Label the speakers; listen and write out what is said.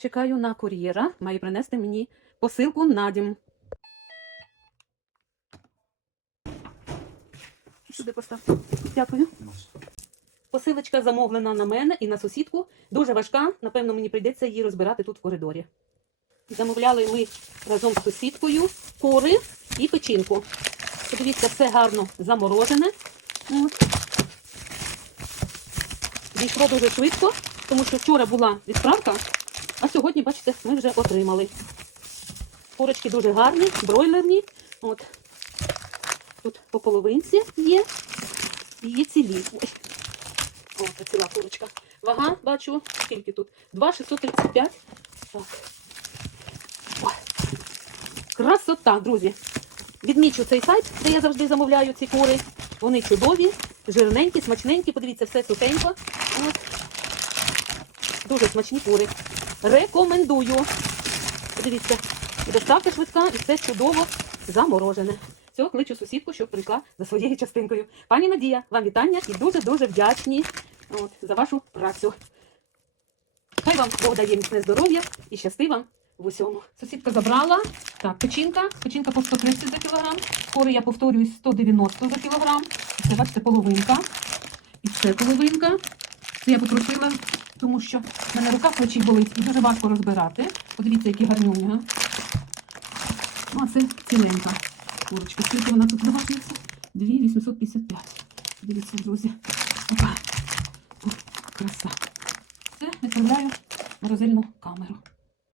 Speaker 1: Чекаю на кур'єра. Має принести мені посилку на дім. Сюди постав. Дякую. Посилочка замовлена на мене і на сусідку. Дуже важка. Напевно, мені прийдеться її розбирати тут в коридорі. Замовляли ми разом з сусідкою кури і печінку. Подивіться, все гарно заморожене. Дійшло дуже швидко, тому що вчора була відправка, а сьогодні, бачите, ми вже отримали. Курочки дуже гарні, бройлерні. От. Тут по половинці є. Є цілі. Ой. О, ціла курочка. Вага, бачу, скільки тут? 2,635. Так. Красота, друзі. Відмічу цей сайт, де я завжди замовляю ці кури. Вони чудові, жирненькі, смачненькі. Подивіться, все сухенько. От. Дуже смачні кури. Рекомендую. Подивіться, і доставка швидка, і все чудово заморожене. Цього кличу сусідку, щоб прийшла за своєю частинкою. Пані Надія, вам вітання і дуже-дуже вдячні от, за вашу працю. Хай вам Бог дає міцне здоров'я і щасти вам в усьому. Сусідка забрала. Так, печінка. Печінка по 130 за кілограм. Скоро я повторюю 190 за кілограм. Це, бачите, половинка. І це половинка. Це я потрусила, тому що в мене рука в плечі болить і дуже важко розбирати. Подивіться, які гарні у Ну, а це ціленька курочка. Скільки вона тут заважиться? 2855. Дивіться, друзі. Опа. Краса. Все, відправляю на морозильну камеру.